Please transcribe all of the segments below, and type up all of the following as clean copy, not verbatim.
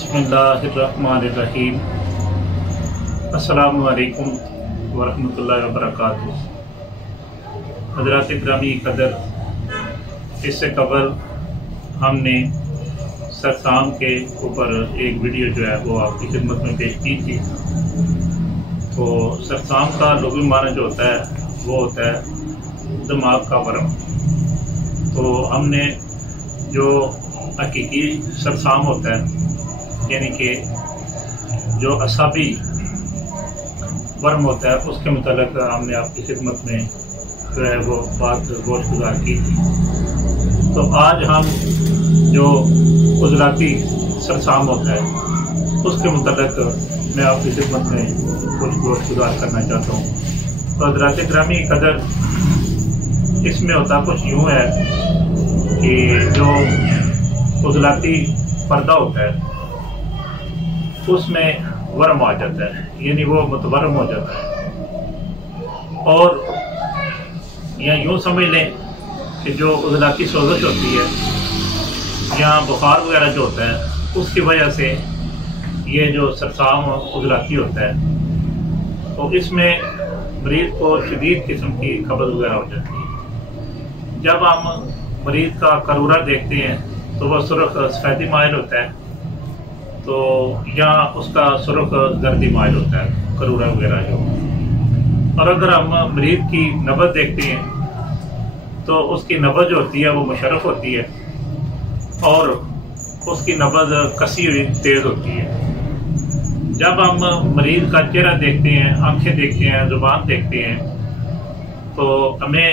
बिस्मिल्लाहिर्रहमानिर्रहीम। अस्सलामु अलैकुम वरहमतुल्लाहि वबरकातुहू। हज़रात ग्रामी कदर, इससे कबल हमने सरसाम के ऊपर एक वीडियो जो है वो आपकी खिदमत में पेश की थी। तो सरसाम का लुग़वी माना जो होता है वो होता है दिमाग का वर्म। तो हमने जो हकीकी सरसाम होता है यानी कि जो असाबी वर्म होता है उसके मुतालिक हमने आपकी खिदमत में जो है वो बात गोशगुजार की थी। तो आज हम जो उज़लाती सरसाम होता है उसके मुतालिक मैं आपकी खिदमत में कुछ गोशगुजार करना चाहता हूँ। तो हज़रात ग्रामी कदर, इसमें होता कुछ यूँ है कि जो उज़लाती पर्दा होता है उसमें वर्म आ जाता है, यानी वो मुतवर्रम हो जाता है। और या यूँ समझ लें कि जो उज़लाती सोज़श होती है या बुखार वगैरह जो होता है उसकी वजह से ये जो सरसाम उज़लाती होता है तो इसमें मरीज़ को शदीद किस्म की कब्ज़ वगैरह हो जाती है। जब हम मरीज़ का करूरा देखते हैं तो वह सुर्ख सफ़ेदी माइल होता है, तो या उसका सुर्ख जर्दी माइल होता है करूरा वगैरह जो। और अगर हम मरीज़ की नब्ज़ देखते हैं तो उसकी नब्ज़ जो होती है वो मुशर्रफ होती है और उसकी नब्ज़ कसी हुई तेज़ होती है। जब हम मरीज़ का चेहरा देखते हैं, आंखें देखते हैं, ज़ुबान देखते हैं, तो हमें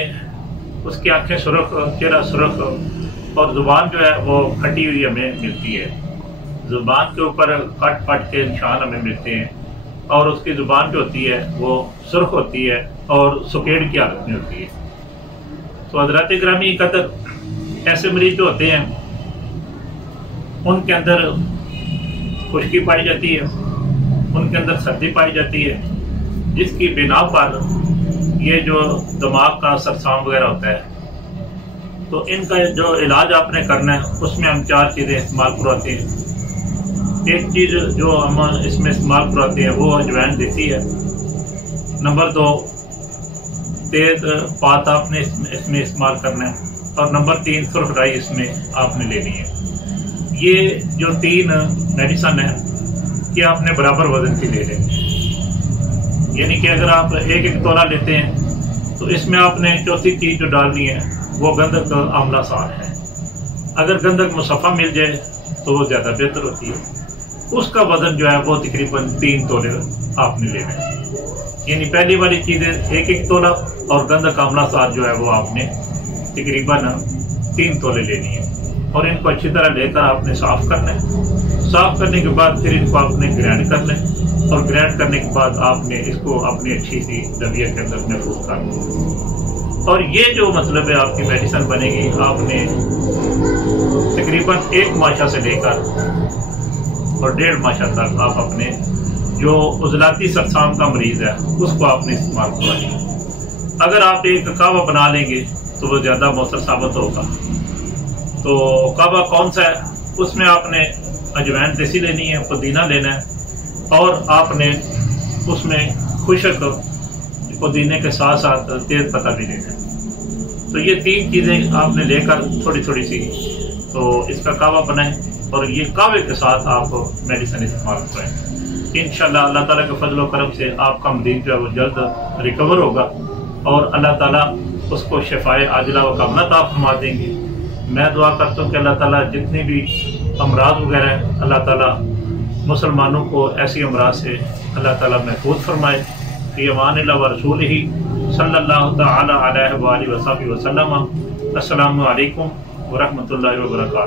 उसकी आंखें सुर्ख, चेहरा सुर्ख और ज़ुबान जो है वो फटी हुई हमें मिलती है। ज़ुबान के ऊपर कट पट के निशान हमें मिलते हैं और उसकी ज़ुबान जो होती है वो सुर्ख होती है और सुकेड़ की हालत में होती है। तो हज़रात ग्रामी कदर, ऐसे मरीज जो होते हैं उनके अंदर खुश्की पाई जाती है, उनके अंदर सर्दी पाई जाती है, जिसकी बिना पर ये जो दिमाग का सरसाम वगैरह होता है। तो इनका जो इलाज आपने करना है उसमें हम 4 चीज़ें इस्तेमाल करवाते हैं। एक चीज़ जो हम इसमें इस्तेमाल करवाते हैं वो अजवाइन देती है। नंबर 2, तेज पात आपने इसमें इस्तेमाल करना है। और नंबर 3, सुर्ख डाई इसमें आपने लेनी है। ये जो 3 मेडिसन है ये आपने बराबर वजन की ले लेनी, यानी कि अगर आप एक तोला लेते हैं तो इसमें आपने चौथी चीज़ जो डालनी है वो गंधक आंवला सार है। अगर गंधक मुसफ़ा मिल जाए तो वो ज़्यादा बेहतर होती है। उसका वजन जो है वो तकरीबन 3 तोले आपने लेना है, यानी पहली वाली चीज़ें 1 तोला और गंधक आंवला सार जो है वो आपने तकरीबन 3 तोले लेनी है। और इनको अच्छी तरह लेकर आपने साफ़ करना है। साफ़ करने के बाद फिर इनको आपने ग्राइंड करना है और ग्राइंड करने के बाद आपने इसको अपनी अच्छी सी दबिया के अंदर महफूज करना है। और ये जो मतलब है आपकी मेडिसिन बनेगी, आपने तकरीबन 1 माशा से लेकर और 1.5 माशा तक आप अपने जो उज़लाती सरसाम का मरीज़ है उसको आपने इस्तेमाल करवानी। अगर आप एक कहवा बना लेंगे तो वो ज़्यादा मौसर साबित होगा। तो कहवा कौन सा है, उसमें आपने अजवाइन देसी लेनी है, पुदीना लेना है और आपने उसमें खुशक पुदीने के साथ साथ तेज पत्ता भी लेना है। तो ये 3 चीज़ें आपने लेकर थोड़ी थोड़ी सी तो इसका कहवा बनाएं और ये कहवे के साथ आप मेडिसिन इस्तेमाल करें। इंशाल्लाह अल्लाह ताला के फजल व करम से आपका मरीज जो है वो जल्द रिकवर होगा और अल्लाह ताला उसको शिफाए आजिला व कामिला अता फरमा देंगे। मैं दुआ करता हूँ कि अल्लाह ताला जितनी भी अमराज वगैरह हैं अल्लाह ताला मुसलमानों को ऐसी अमराज से अल्लाह ताला महफूज फरमाए। फ़ी अमानिल्लाह व रसूलिही सल्लल्लाहु तआला अलैहि व आलिहि वसल्लम। अस्सलामु अलैकुम व रहमतुल्लाहि व बरकातुहू।